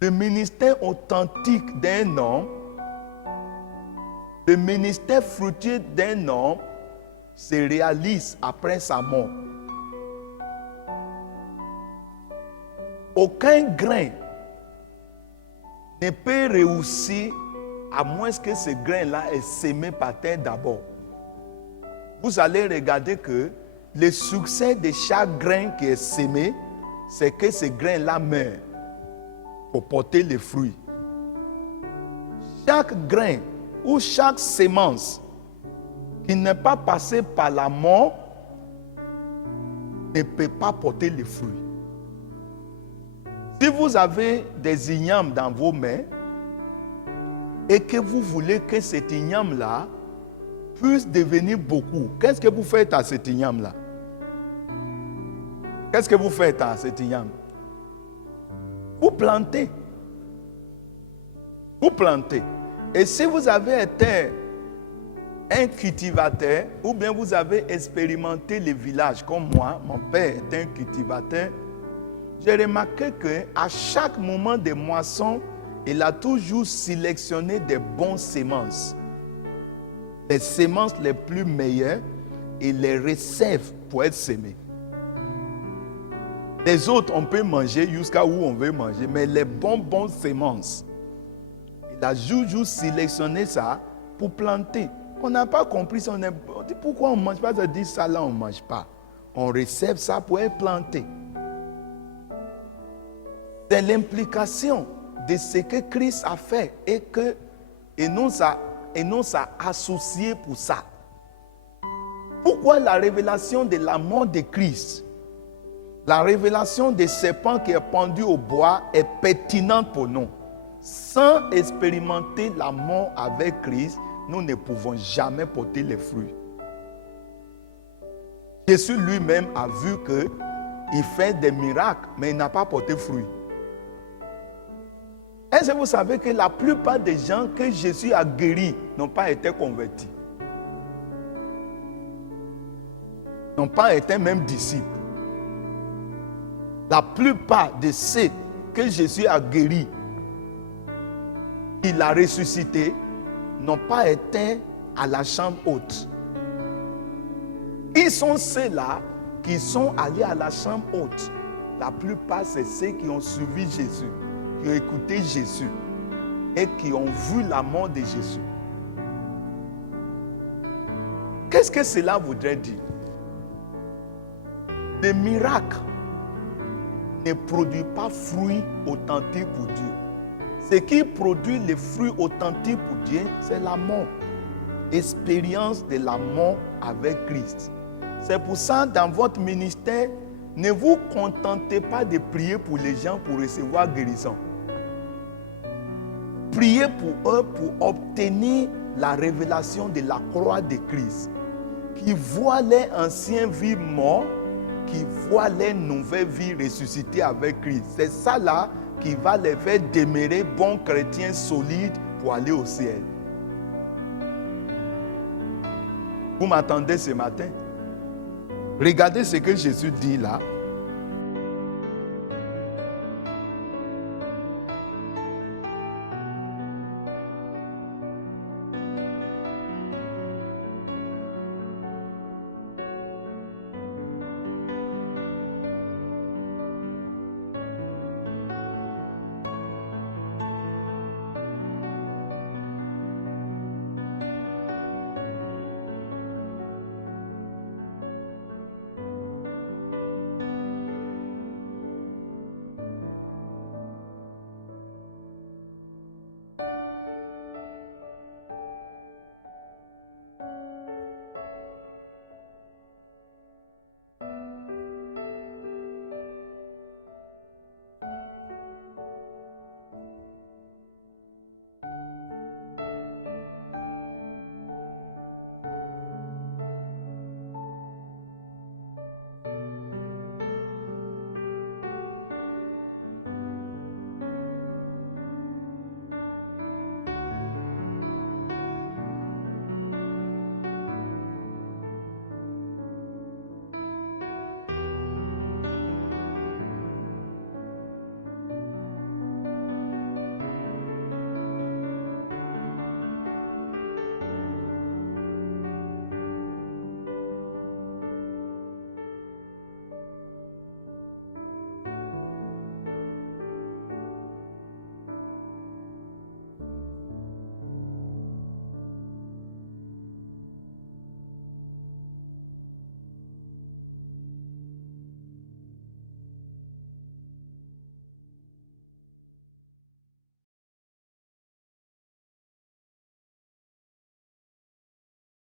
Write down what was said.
Le ministère authentique d'un homme, le ministère fructueux d'un homme se réalise après sa mort. Aucun grain ne peut réussir à moins que ce grain-là est semé par terre d'abord. Vous allez regarder que le succès de chaque grain qui est semé, c'est que ce grain-là meurt pour porter les fruits. Chaque grain ou chaque sémence qui n'est pas passée par la mort ne peut pas porter les fruits. Si vous avez des ignames dans vos mains et que vous voulez que cet igname-là puisse devenir beaucoup, qu'est-ce que vous faites à cet igname-là? Qu'est-ce que vous faites à cet igname? Vous plantez. Vous plantez. Et si vous avez été un cultivateur, ou bien vous avez expérimenté les villages comme moi, mon père est un cultivateur, j'ai remarqué qu'à chaque moment de moisson, il a toujours sélectionné des bonnes semences. Les semences les plus meilleures, il les réserve pour être semées. Les autres, on peut manger jusqu'à où on veut manger, mais les bonnes semences, il a toujours sélectionné ça pour planter. On n'a pas compris ça. On dit pourquoi on ne mange pas, ça dit ça là, on ne mange pas. On réserve ça pour être planté. C'est l'implication de ce que Christ a fait et nous a associés pour ça. Pourquoi la révélation de la mort de Christ, la révélation des serpents qui est pendu au bois est pertinente pour nous? Sans expérimenter la mort avec Christ, nous ne pouvons jamais porter les fruits. Jésus lui-même a vu qu'il fait des miracles, mais il n'a pas porté fruit. Est-ce que vous savez que la plupart des gens que Jésus a guéris n'ont pas été convertis? N'ont pas été même disciples. La plupart de ceux que Jésus a guéris, qu'il a ressuscité, n'ont pas été à la chambre haute. Qui sont ceux-là qui sont allés à la chambre haute? La plupart, c'est ceux qui ont suivi Jésus, qui ont écouté Jésus et qui ont vu la mort de Jésus. Qu'est-ce que cela voudrait dire? Le miracle ne produit pas fruit authentique pour Dieu. Ce qui produit les fruits authentiques pour Dieu, c'est la mort. Expérience de la mort avec Christ. C'est pour ça, dans votre ministère, ne vous contentez pas de prier pour les gens pour recevoir guérison. Priez pour eux pour obtenir la révélation de la croix de Christ. Qui voient les anciens vies morts, qui voient les nouvelles vies ressuscitées avec Christ. C'est ça là qui va les faire demeurer bons chrétiens solides pour aller au ciel. Vous m'attendez ce matin? Regardez ce que Jésus dit là.